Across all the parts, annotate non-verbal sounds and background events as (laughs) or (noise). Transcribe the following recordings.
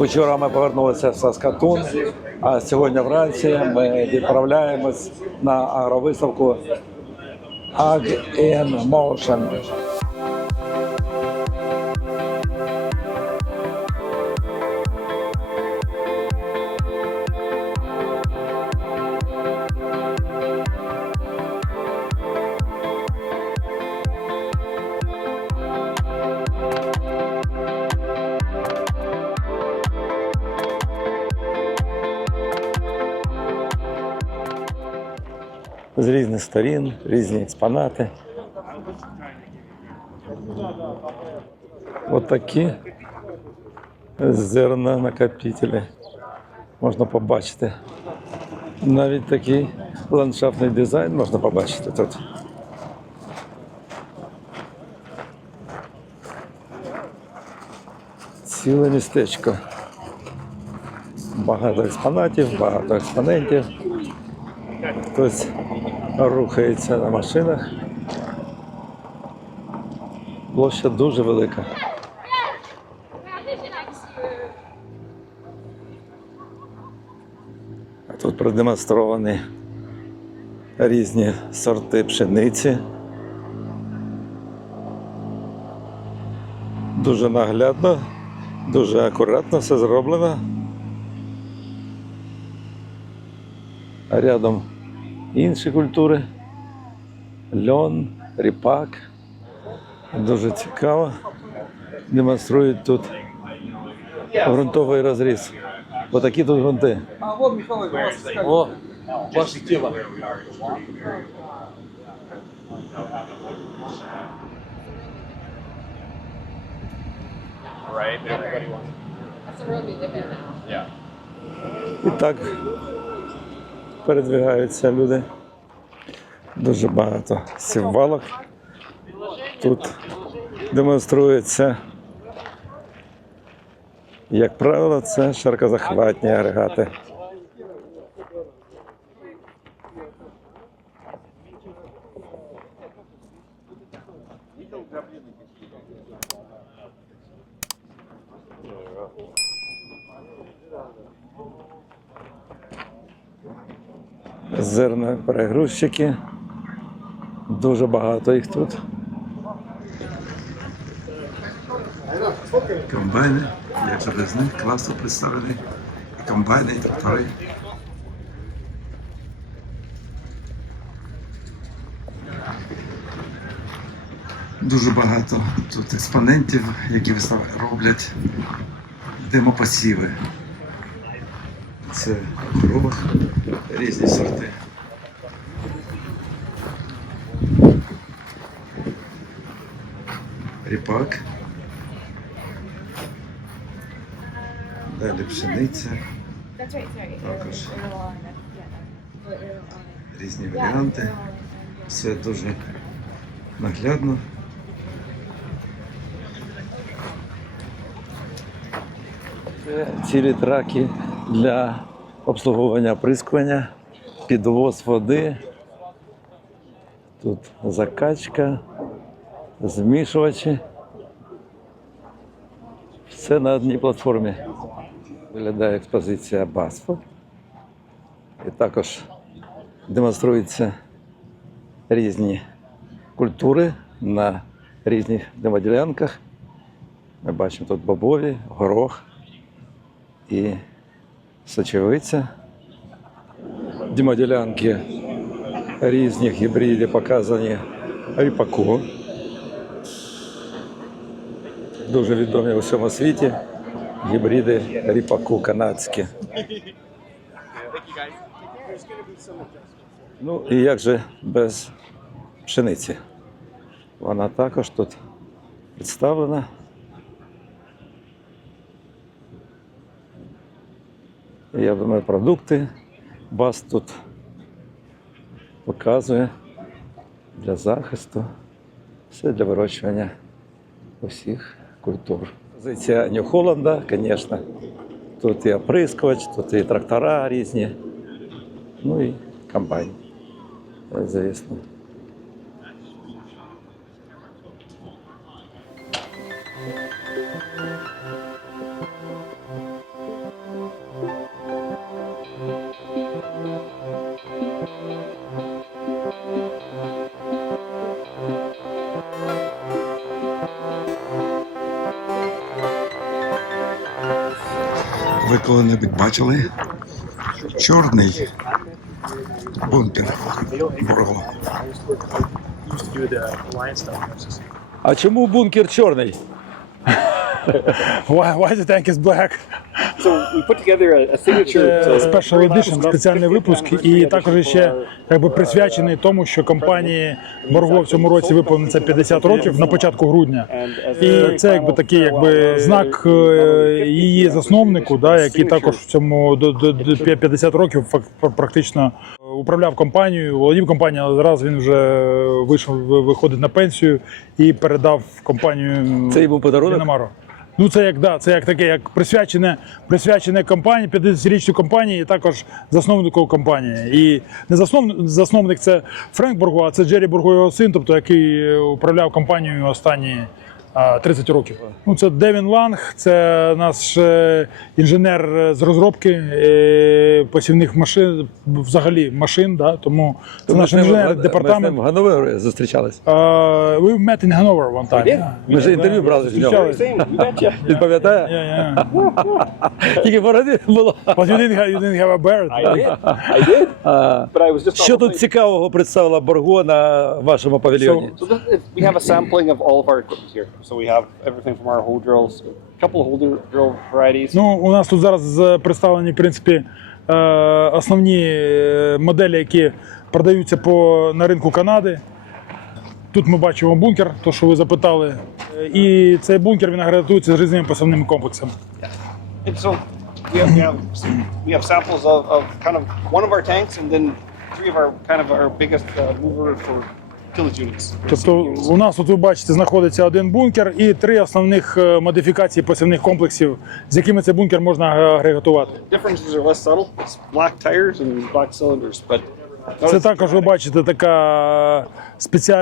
Вчора ми повернулися в Саскатун, а сьогодні вранці ми відправляємось на агровиставку Ag in Motion. З різних сторін, різні експонати. От такі зернонакопителі можна побачити. Навіть такий ландшафтний дизайн можна побачити тут. Ціле містечко. Багато експонатів, багато експонентів. Хтось рухається на машинах. Площа дуже велика. Тут продемонстровані різні сорти пшениці. Дуже наглядно, дуже акуратно все зроблено. Рядом інші культури. Льон, ріпак. Дуже цікаво. Демонструють тут ґрунтовий розріз. Отакі тут ґрунти. А вот искали. О, ваше тело. right? Everybody wants. That's world we live. Yeah. І так передвигаються люди. Дуже багато сівалок. Тут демонструється, як правило, це широкозахватні агрегати. Зерноперегрузчики. Дуже багато їх тут. Комбайни, як без них класно представлені. І комбайни, і трактори. Дуже багато тут експонентів, які роблять демопосіви. Це горох, різні сорти. Ріпак. Далі пшениця. Також. Різні варіанти. Все дуже наглядно. Це цілі траки для обслуговування оприскування, підвоз води. Тут закачка, змішувачі. Все на одній платформі. Виглядає експозиція BASF. І також демонструються різні культури на різних демоділянках. Ми бачимо тут бобові, горох і сочевиця. Демоділянки різних гібридів показані ріпаку. Дуже відомі у всьому світі гібриди ріпаку канадські. Ну і як же без пшениці? Вона також тут представлена. Я думаю, продукти БАС тут показує для захисту, все для вирощування усіх культур. Позиція Нью-Холланда, звісно. Тут і оприскувач, тут і трактора різні, ну і комбайн, звісно. Ви бачили чорний бункер Бурго? А чому бункер чорний? (laughs) Why, why the tank is black? So we put together a, a signature Це to Special Edition, спеціальний випуск, і також ще якби присвячений тому, що компанії Борго в цьому році виповниться 50 років на початку грудня. І це якби такий якби знак е, її засновнику, да, який також в цьому до, до, до 50 років практично управляв компанією, володів компанією, але зараз він вже вийшов, виходить на пенсію і передав компанію Це йому подарунок? Іномару. Ну, це як да, це як таке, як присвячене, присвячене компанії, 50-річчю компанії, і також засновнику компанії. І не засновник, засновник це Френк Бурго, а це Джері Бурго, його син, тобто який е, управляв компанією останні 30 років. Ну, це Девін Ланг, це наш е, інженер е, з розробки е, посівних машин, взагалі машин. Да, тому це наш інженер Ми з ним департамент. в Ганновері зустрічались. Uh, we met in Hanover one time. Yeah. Ми ж інтерв'ю брали з нього. Він пам'ятає? Yeah, (laughs) yeah. Тільки бороди було. But you didn't have you didn't have a beard. I did. I did. (laughs) But I was just. Що тут цікавого представила Борго на вашому павільйоні? So is- we have a sampling of all of our equipment here. So we have everything from our hole drills, a couple of hole drill varieties. Ну, у нас тут зараз е, представлені, в принципі, е, основні е, моделі, які продаються по, на ринку Канади. Тут ми бачимо бункер, то що ви запитали. Е, І цей бункер він агрегатується з різними посівними комплексами. And so we have, we have we have samples of, of kind of one of our tanks and then three of our kind of our biggest uh, mover for tillage. Тобто у нас тут ви бачите знаходиться один бункер і три основних е, модифікації посівних комплексів, з якими цей бункер можна агрегатувати. cylinders, but Це також ви бачите така спеці,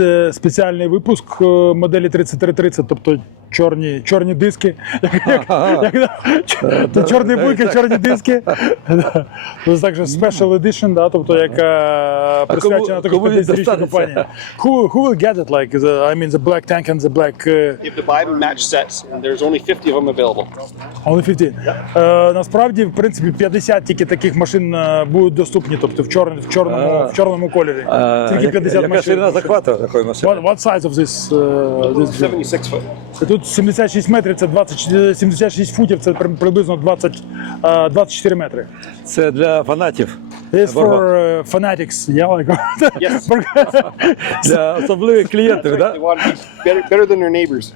е, спеціальний випуск е, моделі 3330, тобто чорні, чорні диски. Як, (laughs) як, як, чорний бункер, чорні диски. (laughs) Це також special edition, да, тобто яка присвячена також кому 50-річній компанії. Who, who will get it? Like, the, I mean, the black tank and the black uh, you have to buy match sets, and there's only 50 of them available. Only 50. Е, насправді, в принципі, 50 тільки таких машин е, будуть доступні, тобто в, чор, в, чорному, в чорному кольорі. Тільки як- 50 Яка ширина захвату такої машини? What, what size of this, uh, this 76 foot. Тут 76 метрів, це 20, 76 футів, це при- приблизно 20, е, 24 метри. Це для фанатів. This for uh, fanatics, yeah, like Yes. (laughs) Для особливих клієнтів, да? better, better than their neighbors.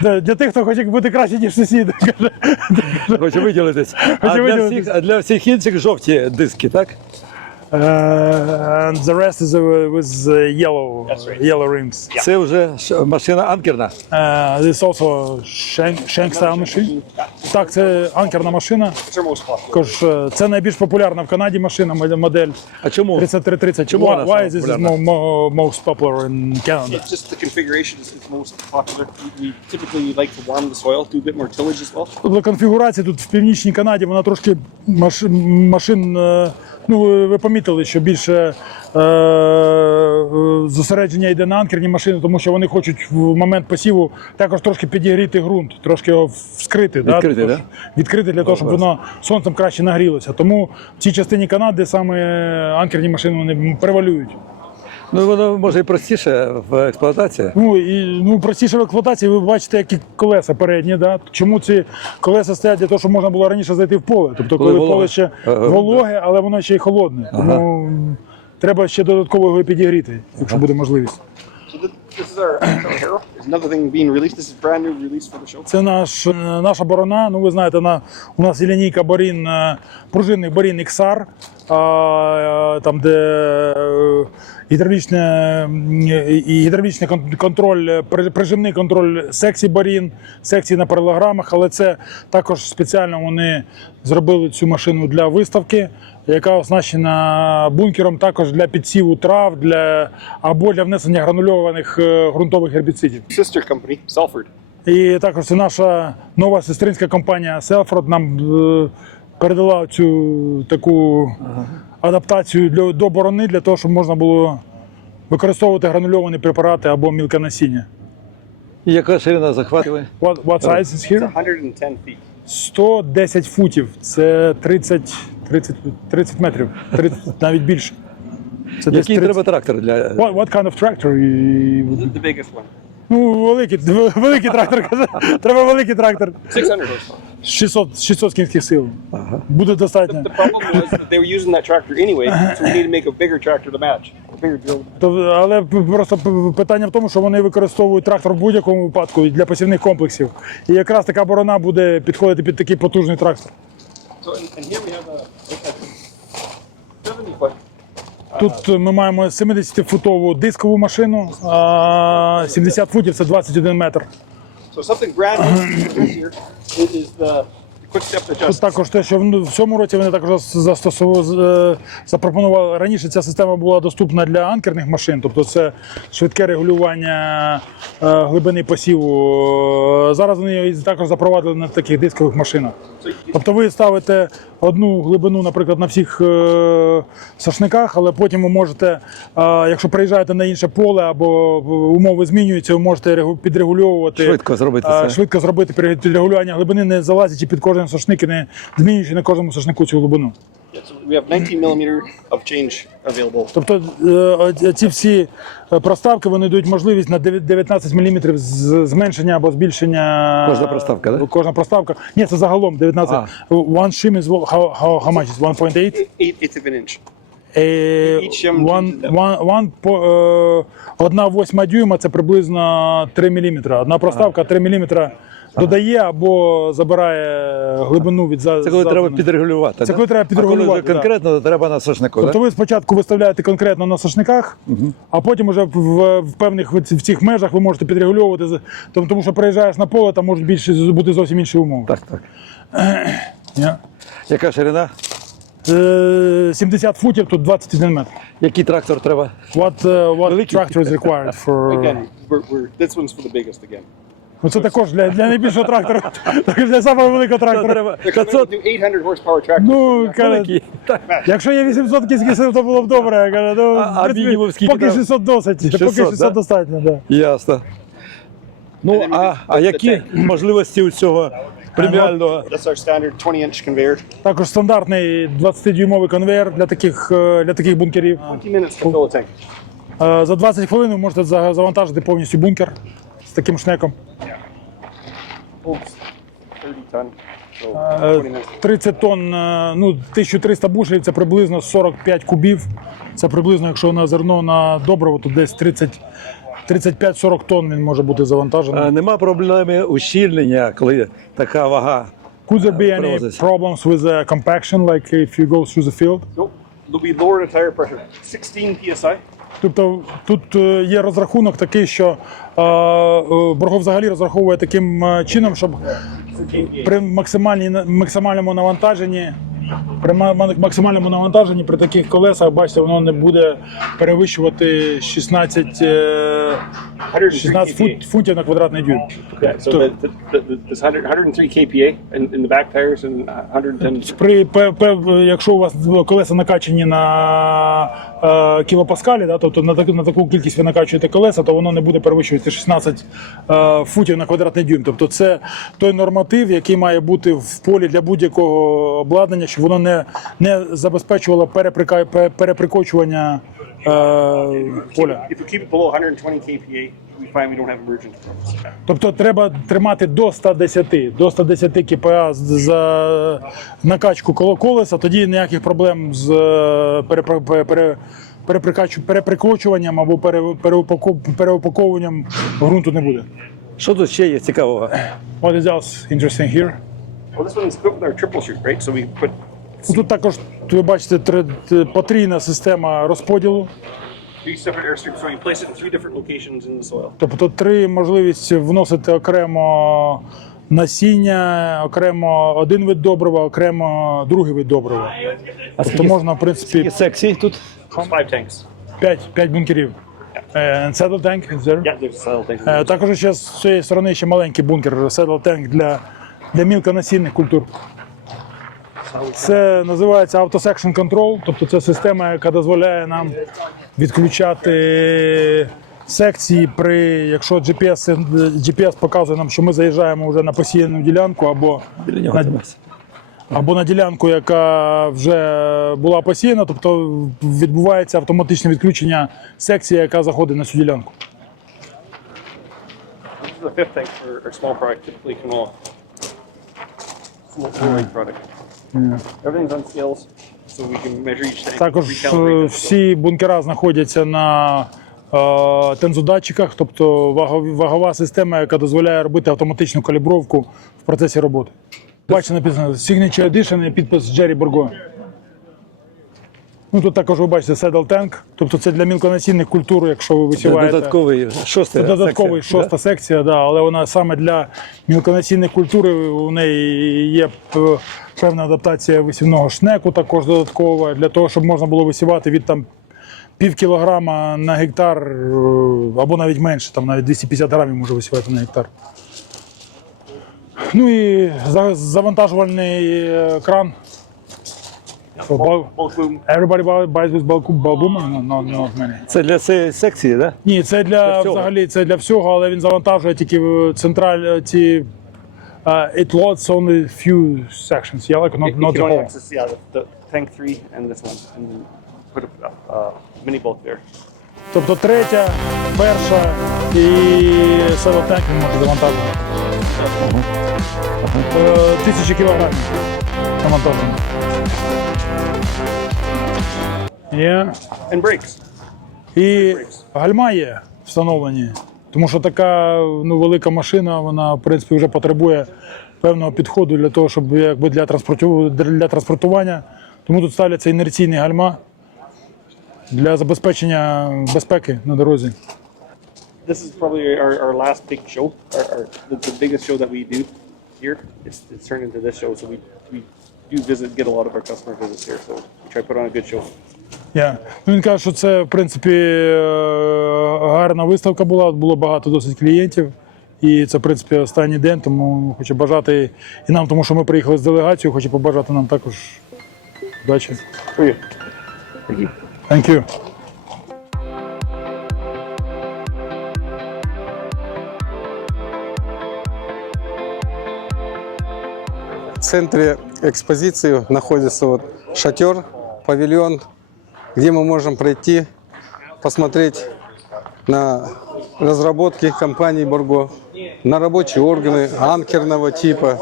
(laughs) для, тих, хто хоче бути краще, ніж сусіди. (laughs) каже. Хоче виділитись. А для всіх, а для всіх інших жовті диски, так? Uh, and the rest is uh, with uh, yellow, right. yellow rims. Це вже машина анкерна. Uh, this also shank, style machine. Так, це анкерна машина. Також е, це найбільш популярна в Канаді машина, модель- модель А чому? 3330. Чому Why, why is this is mo- mo- most popular in Canada? It's just the configuration is, most popular. We, typically like to warm the soil, do a bit more tillage as well. Тобто конфігурація тут в північній Канаді, вона трошки маш- машин. Ну, ви- ви помітили, що більше е, е, зосередження йде на анкерні машини, тому що вони хочуть в момент посіву також трошки підігріти ґрунт, трошки його вскрити. Відкрити, да? Відкрити для того, щоб воно сонцем краще нагрілося. Тому в цій частині Канади саме анкерні машини вони превалюють. Ну воно може і простіше в експлуатації. Ну і ну простіше в експлуатації, ви бачите, які колеса передні. Да? Чому ці колеса стоять для того, щоб можна було раніше зайти в поле? Тобто, Коли коли, поле ще вологе, але воно ще й холодне. Тому треба ще додатково його підігріти, якщо буде можливість. Це наш, е, наша борона. Ну, ви знаєте, на, у нас є лінійка борін, е, пружинний борін XR, а, е, там, де е, гідравлічне, і гідравлічний контроль, е, при- прижимний контроль секцій борін, секцій на паралограмах, але це також спеціально вони зробили цю машину для виставки, яка оснащена бункером також для підсіву трав для, або для внесення гранульованих е, ґрунтових гербіцидів. Sister company, Salford. І також це наша нова сестринська компанія Селфрод нам е, передала цю таку адаптацію для, до борони для того, щоб можна було використовувати гранульовані препарати або мілке насіння. І яка ширина захвату? What, what size is here? 110 feet. 110 футів. Це 30, 30, 30 метрів, 30, (laughs) навіть більше. Це Який 30. треба трактор для What, what kind of tractor? The, the biggest one. Ну, великий, (laughs) великий трактор. Треба великий трактор. 600 horsepower. 600, 600 кінських сил. Буде достатньо. The problem was that they were using that tractor anyway, so we need to make a bigger tractor to match. Bigger drill. То, але просто п- питання в тому, що вони використовують трактор в будь-якому випадку і для посівних комплексів. І якраз така борона буде підходити під такий потужний трактор. So, and, and here we have a 70 foot. Тут ми маємо 70-футову дискову машину, а 70 футів це 21 метр. So something brand new this year is, the Тут також те, що в цьому році вони також застосовували е, запропонували раніше. Ця система була доступна для анкерних машин, тобто це швидке регулювання е, глибини посіву. Е, Зараз вони її також запровадили на таких дискових машинах. Тобто ви ставите одну глибину, наприклад, на всіх сошниках, але потім ви можете, якщо приїжджаєте на інше поле або умови змінюються, ви можете підрегульовувати Швидко зробити це. швидко зробити підрегулювання глибини, не залазячи під кожен сошник і не змінюючи на кожному сошнику цю глибину. We have 19 millimeter of change available. Тобто е, ці всі е, проставки вони дають можливість на дев'я- 19 мм зменшення або збільшення. Кожна проставка, да? Кожна проставка. Ні, це загалом 19. One shim is how, how, how much is 1.8? Eight of an inch. Е, одна восьма дюйма це приблизно 3 мм. Одна проставка 3 мм додає або забирає глибину від за Це коли треба заданої. підрегулювати. Це да? коли треба А коли підрегулювати, вже конкретно, то треба на сошнику. Тобто да? ви спочатку виставляєте конкретно на сошниках, а потім вже в, в певних в ці- в цих межах ви можете підрегульовувати, з- тому, тому що приїжджаєш на поле, там можуть більше бути зовсім інші умови. Так, так. (clears throat) Yeah. Яка ширина? Е, 70 футів, тут 21 метр. Який трактор треба? What, uh, what Великий. tractor is required for... Again, we're, we're, this one's for the biggest again. Ну, це також для, для найбільшого трактора, (laughs) також для самого великого трактора. Треба They're coming 500 800 horsepower tractor. Ну, каже, якщо є 800 кінських то було б добре. Я кажу, ну, А- а принципі, скільки поки 600 досить, 600, поки 600 да? достатньо, да. Ясно. Ну, а, а які можливості у цього преміального? That's our standard 20 inch conveyor. Також стандартний 20-дюймовий конвейер для таких, е, для таких бункерів. 20 minutes to fill a tank. Е, За 20 хвилин ви можете завантажити повністю бункер таким шнеком. Holds 30 ton. Е, 30 тонн, е, ну 1300 бушелів, це приблизно 45 кубів. Це приблизно, якщо на зерно на добриво, то десь 30, 35-40 тонн він може бути завантажений. Нема проблеми ущільнення, коли така вага. Could there be any problems with the compaction, like if you go through the field? Nope. We lower the tire pressure. 16 psi. Тобто тут е, є розрахунок такий, що е, е, Боргов взагалі розраховує таким чином, щоб при максимальному навантаженні. При ма- ма- максимальному навантаженні при таких колесах, бачите, воно не буде перевищувати 16, е, 16 фут, фунтів на квадратний дюйм. Yeah, so the, the, the, 103 kPa in, in the back tires and 110. При пе- пе- якщо у вас колеса накачані на е, кілопаскалі, да, тобто на таку, на таку кількість ви накачуєте колеса, то воно не буде перевищувати 16 е, футів на квадратний дюйм. Тобто це той норматив, який має бути в полі для будь-якого обладнання, щоб воно не, не забезпечувало переприка, переприкочування е, поля. If we keep it below 120 kPa, we find we don't have emergence problems. Тобто треба тримати до 110, до 110 кПа з- за накачку коло колеса, тоді ніяких проблем з е, перепри- пере- пере- переприкачу- переприкочуванням або пере- переупаковуванням ґрунту не буде. Що тут ще є цікавого? What is else interesting here? Well, this one's equipped with our triple shoot, right? So we put Ну, Тут також ви бачите три- т- потрійна система розподілу. Three separate airstrips, so place it in three different locations in the soil. Тобто три можливості вносити окремо насіння, окремо один вид добрива, окремо другий вид добрива. Тобто можна, в принципі, І секцій тут? There's five tanks. 5, 5 бункерів. Е, And settle tank is there? Yeah, there's saddle tank. Е, Також ще з цієї сторони ще маленький бункер, settle tank для, для мілконасінних культур. Це називається Auto Section Control, тобто це система, яка дозволяє нам відключати секції, при, якщо GPS, GPS показує нам, що ми заїжджаємо вже на посіяну ділянку або Біля нього на, тримайся. або на ділянку, яка вже була посіяна, тобто відбувається автоматичне відключення секції, яка заходить на цю ділянку. This the fifth tank for our small product, typically canola. Small, small rate product. Everything's on scales, Також е, всі бункера знаходяться на е, тензодатчиках, тобто вагова система, яка дозволяє робити автоматичну калібровку в процесі роботи. Бачите, написано Signature Edition і підпис Джері Борго. Ну, тут також ви бачите Saddle Tank, тобто це для мілконасінних культур, якщо ви Це висіваєте. додатковий шостий. Це додатковий секція, шоста секція, да, але вона саме для мілконасінних культур, у неї є певна адаптація висівного шнеку, також додаткова, для того, щоб можна було висівати від там пів кілограма на гектар е, або навіть менше, там навіть 250 грамів може висівати на гектар. Ну і завантажувальний е, кран. So, bal- Bulk boom. Everybody buy- buys with bulk, bulk boom? No, no, not many. Це для цієї секції, так? Да? Ні, це для, Для всього? взагалі це для всього, але він завантажує тільки в централь ці. Uh, it loads only few sections, yeah, like not, You not can the only whole. access, yeah, the, the tank three and this one, and then put a uh, mini bulk there. Тобто третя, перша і селотек він може завантажувати. Е, Тисячі кілограмів завантажено. Є. And brakes. І гальма є встановлені, тому що така ну, велика машина, вона в принципі вже потребує певного підходу для того, щоб якби для транспорту для транспортування. Тому тут ставляться інерційні гальма для забезпечення безпеки на дорозі. This is probably our, our last big show, our, our the, the biggest show that we do here. It's, it's turned into this show, so we, we do visit, get a lot of our customer visits here. So we try to put on a good show. Yeah. Ну, він каже, що це в принципі е, гарна виставка була, було багато досить клієнтів. І це, в принципі, останній день, тому хочу бажати і нам, тому що ми приїхали з делегацією, хочу побажати нам також удачі. For you. Thank you. В центре экспозиции находится вот шатер, павильон, где мы можем пройти, посмотреть на разработки компании Борго, на рабочие органы анкерного типа.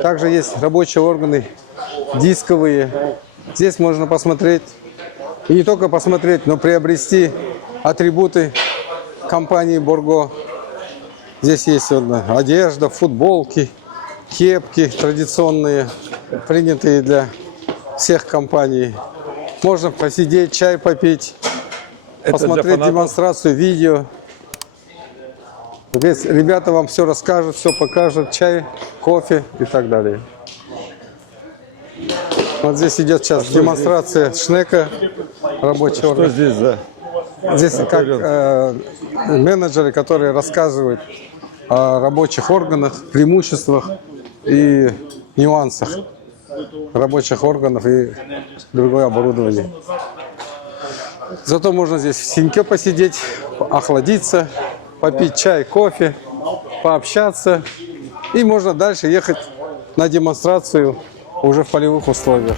Также есть рабочие органы дисковые. Здесь можно посмотреть, и не только посмотреть, но приобрести атрибуты компании Борго. Здесь есть одежда, футболки, кепки традиционные, принятые для всех компаний. Можно посидеть, чай попить, для посмотреть демонстрацию, видео. Здесь ребята вам все расскажут, все покажут, чай, кофе и так далее. Вот здесь идет сейчас демонстрация шнека рабочего. Що органа. здесь за? Здесь как э, менеджеры, которые рассказывают о рабочих органах, преимуществах и нюансах рабочих органов и другое оборудование. Зато можно здесь в синьке посидеть, охладиться, попить чай, кофе, пообщаться. И можно дальше ехать на демонстрацию уже в полевых условиях.